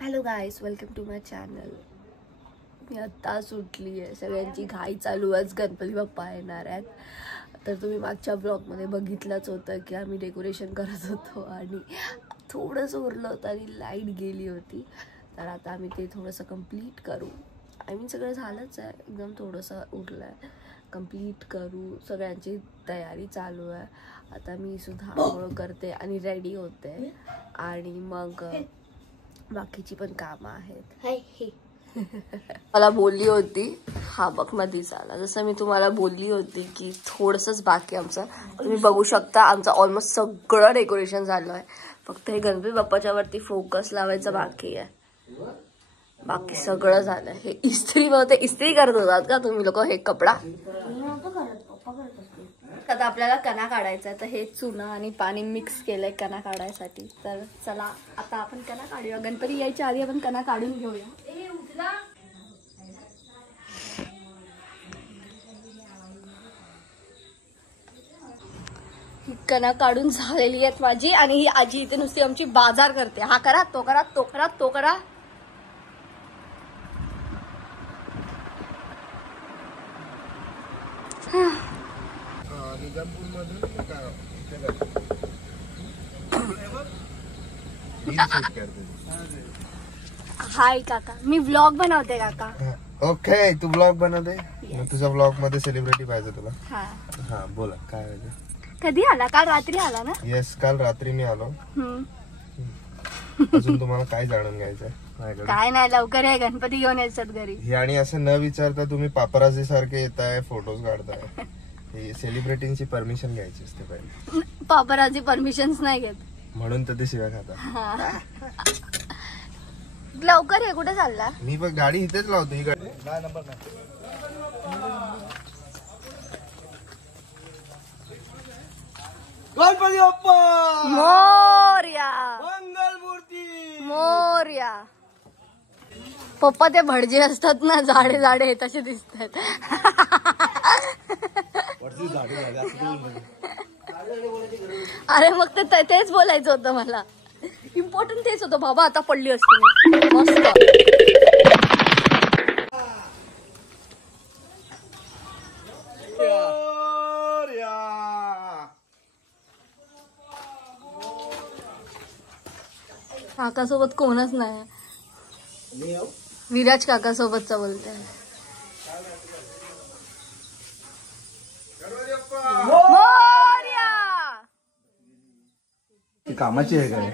Hello guys, welcome to my channel. मी आत्ता सुटली आहे. सगळ्यांची घाई चालू आहे. गणपती बाप्पा येणार आहेत. तर तुम्ही मागच्या ब्लॉगमध्ये बघितलंच होतं की आम्ही डेकोरेशन करत होतो आणि थोडंसं उरलं होतं आणि लाईट गेली होती. तर आता आम्ही ते थोडंसं कंप्लीट करू. सगळं झालंच आहे, एकदम थोडंसं उरलं आहे, कंप्लीट करू. सगळ्यांची तयारी चालू आहे. आता मी सुद्धा आंघोळ करते आणि रेडी होते आणि मग बाकीची पण कामं आहेत. मला बोलली होती, हा बघ मधीच आला, जसं मी तुम्हाला बोलली होती की थोडंसंच बाकी आमचं. तुम्ही बघू शकता आमचं ऑलमोस्ट सगळं डेकोरेशन झालं आहे. फक्त हे गणपती बाप्पाच्या वरती फोकस लावायचं बाकी आहे. बाकी सगळं झालं. हे इस्त्री होते, इस्त्री करत होतात का तुम्ही लोक हे कपडा? आता आपल्याला कणा काढायचा आहे. तर हे चुना आणि पाणी मिक्स केलंय कणा काढायसाठी. तर चला आता आपण कणा काढूया. गणपती यायच्या आधी आपण कणा काढून घेऊया. ही कणा काढून झालेली आहेत माझी आणि ही आजी इथे नुसती आमची बाजार करते. हा करा, तो करा, तो करा, तो करा. हाय काका, मी व्लॉग बनवते काका. ओके, तू ब्लॉग बनवते. तुझ्या ब्लॉग मध्ये सेलिब्रिटी पाहिजे तुला. हा बोला, काय पाहिजे? कधी आला? काल रात्री आला ना? येस, काल रात्री मी आलो. अजून तुम्हाला काय जाणून घ्यायचंय? काय नाही, लवकर आहे, गणपती घेऊन यायचं घरी. आणि असं न विचारता तुम्ही पापराजी सारखे येताय, फोटोज काढताय. सेलिब्रिटींची परमिशन घ्यायची असते पहिले. पापराजी परमिशन्स नाही घेत म्हणून तर ते शिव्या खातात. लवकर आहे, कुठे चालला? मी पण गाडी इथेच लावतो. ही गाडी नंबर गणपती बाप्पा मोरया, मंगलमूर्ती मोरया. पप्पा ते भडजे असतात ना, जाडे जाडे तसे दिसतात. अरे मग तेच बोलायचं होतं मला. इम्पॉर्टंट तेच होतं बाबा. आता पडली असते मस्त. काकासोबत कोणच नाही. विराज काकासोबतचा बोलते. कामाची आहे काय?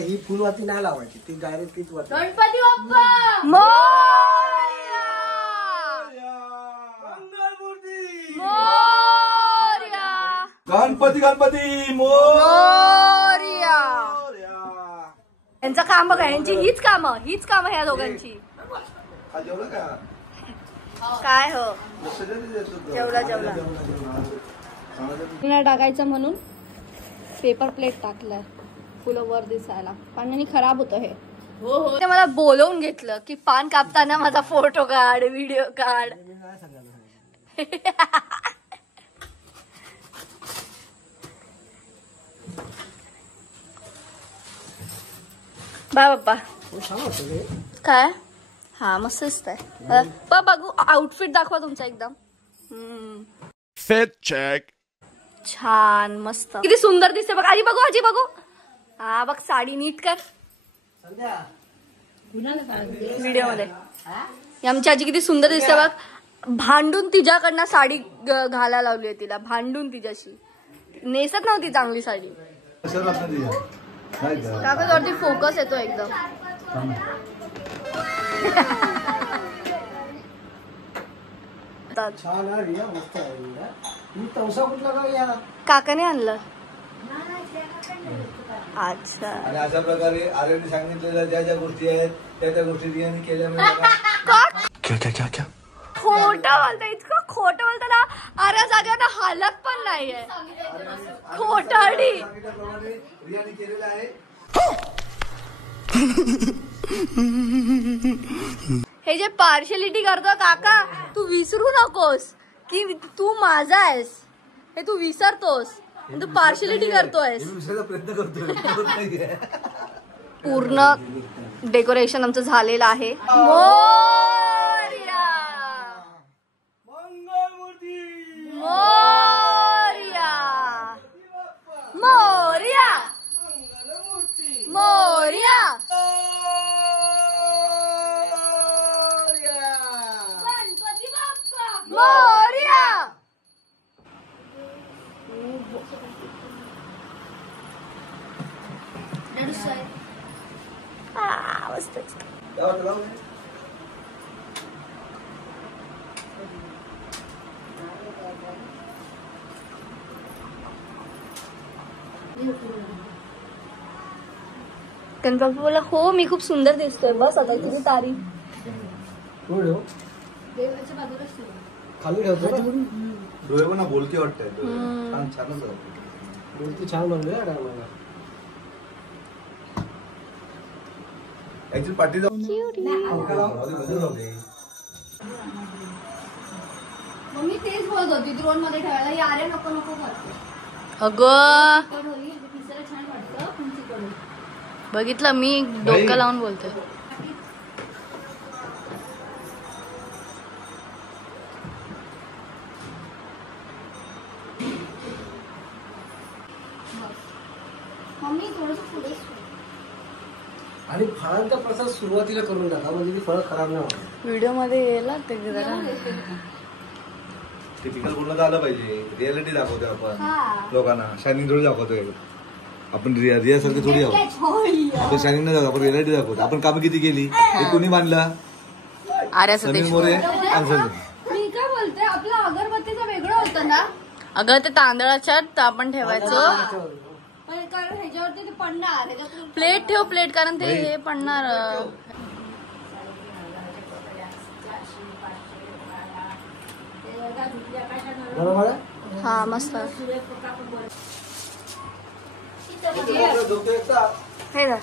ही फुलवाती नाही लावायची, ती डायरेक्ट तीच वाती. गणपती बाप्पा मोरया, मंगलमूर्ती मोरया, गणपती गणपती मोरया. यांचं काम बघा, यांची हीच कामं ह्या दोघांची. काय हो, जेवला टाकायचं म्हणून पेपर प्लेट टाकलाय फुलं वर दिसायला. पाण्याने खराब होतं हे. ते मला बोलवून घेतलं की पान कापताना माझा फोटो काढ, व्हिडिओ काढ. बाय बाप्पा. काय? हा मस्त दिसतंय. बघू आउटफिट दाखवा तुमचा एकदम. Fit check. छान, मस्त, किती सुंदर दिसते बघ. आजी बघू, आजी बघू. हा बघ, साडी नीट कर व्हिडिओ मध्ये. आमची आजी किती सुंदर दिसते बघ. भांडून तिच्याकडनं साडी घालायला लावली आहे तिला. भांडून तिच्याशी. नेसत नव्हती चांगली साडी. काकावरती फोकस येतो एकदम. काकाने आणलं. अच्छा, आणि अशा प्रकारे आर्यने सांगितलेल्या ज्या ज्या गोष्टी आहेत त्या गोष्टी रियाने केल्या. खोटं बोलता, इतकं खोटं बोलता ना. अरे जागेवर हालत पण नाहीये. खोटाडी. रियाने केलेलं आहे. हे जे पार्शलिटी करतो काका, तू विसरू नकोस की तू माझा आहेस. हे तू विसरतोस. तू पार्शलिटी करतोयस. प्रयत्न करतोय. पूर्ण डेकोरेशन आमचं झालेलं आहे. मोरया मोरया मोरया मोरया गणपती बाप्पा मोरया. गणपती बोला हो मी खूप सुंदर दिसतोय. बस आता तुझी तारीफ. खाली ठेवतो डोळे पण बोलकी वाटतंय. छानच बोलकी छान बनले. ऍक्च्युअली पार्टी मम्मी तेच बोलत होती ड्रोन मध्ये ठेवायला. यारे नको नको करते. अगं छान वाटतं. बघितलं मी डोकं लावून बोलते. मम्मी थोडंसं पुढे आणि फळांचा प्रसाद सुरुवातीला करून टाका म्हणजे ती फळं खराब नाही होणार. व्हिडिओ मध्ये येला ते टिपिकल बोलणं आलं पाहिजे. रियालिटी दाखवतोय आपण लोकांना. शायनिंग थोडी दाखवतोय आपण. रिया सारखं थोडी आहोत आपण. शायनिंग नाही दाखवतो आपण रियालिटी दाखवतो. आपण कामं किती केली हे कोणी मानलं? समीर मोरे आन्सर. मी काय बोलते आपलं अगरबत्तीचं वेगळं होतं ना. अगं ते तांदळाच्यात आपण ठेवायचं कारण ह्याच्यावरती ते पडणार. प्लेट ठेव प्लेट कारण ते हे पडणार. बरोबर आहे. हा मस्त. हे ना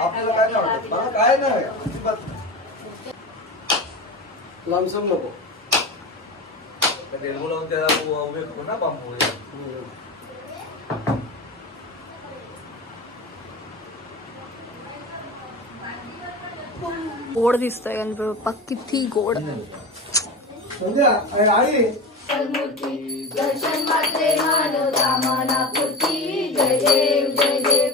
आपल्याला काय नाही वाटत. मला काय नाही अजिबात. लांबसम नको. टेल्बो लावून त्याला उभे करू ना बांबू. गोड दिसतोय गणपती बाप्पा. किती गोड. दर्शन मात्रे मनोकामनापूर्ती. जय देव जय देव.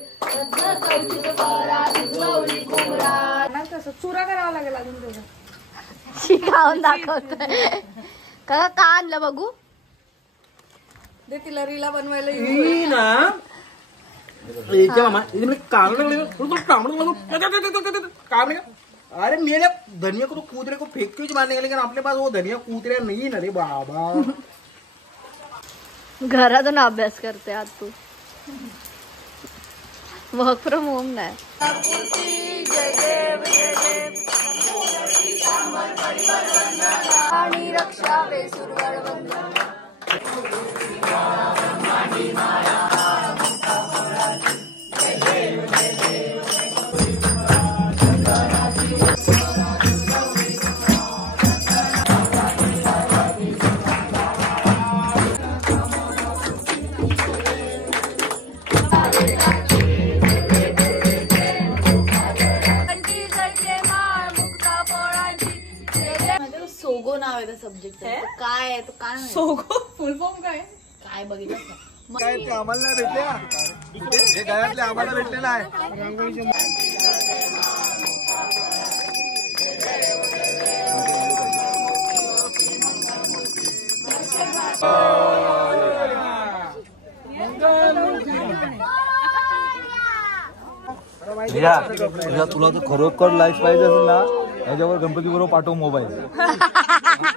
चुरा करावा लागेल अजून तुझं. शिकावून दाखवतोय का का आणलं बघू. दे तिला रीला बनवायला. अरे मेरे धनिया को तो कूदरे को फेंक के मारने का, लेकिन अपने पास वो धनिया कूदरे नहीं ना रे बाबा. घरातून अभ्यास करते आज तू. वर्क फ्रॉम होम नाही. आणि रक्षा वेसुरगड वंदना. सोगो नाव आहे त्या सब्जेक्ट. काय आहे तो काय सोगो फुल फॉर्म काय काय बघितलं काय ते आम्हाला नाही भेटले. हे गळ्यातले आम्हाला भेटले नाही. तुला तर खरोखर लाईफ पाहिजे असेल ना याच्यावर गणपती बरोबर पाठव मोबाईल.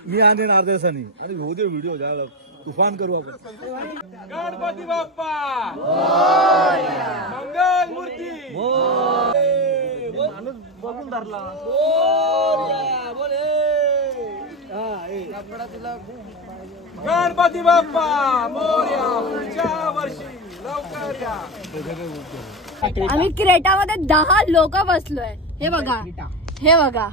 मी आणेन अर्ध्या दिवसांनी. आणि होऊ दे व्हिडिओ झाला तुफान करू आपण. गणपती बाप्पा मंगल मूर्ती बघून धरला. गणपती बाप्पा मोरया. पुढच्या वर्षी लवकर या. आम्ही क्रेटामध्ये 10 लोक बसलोय. हे बघा हे बघा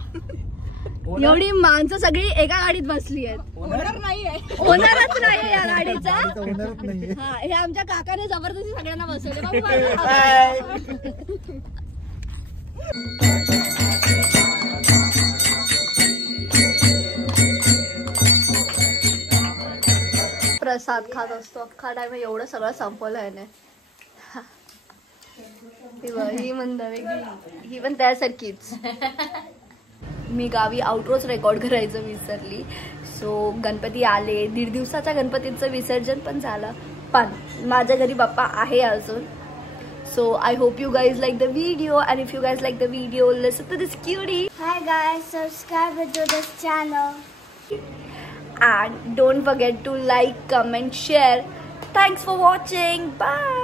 एवढी माणसं सगळी एका गाडीत बसली आहेत. होणार नाहीये. ओनरच नाही या गाडीचा. हा, हे आमच्या काकाने जबरदस्ती सगळ्यांना बसवले. प्रसाद खात असतो अख्खा टाइम. एवढं सगळं संपवलं आहे ना. ही मंद वेगळी, ही पण त्यासारखीच. मी गावी आउटरोच रेकॉर्ड करायचं विसरली. सो गणपती आले, 1.5 दिवसाच्या गणपतीचं विसर्जन पण झालं. पण माझ्या घरी बाप्पा आहे अजून. So I hope you guys like the video, and if you guys like the video, listen to this cutie. Hi guys, subscribe to this channel. And don't forget to like, comment, share. Thanks for watching. Bye.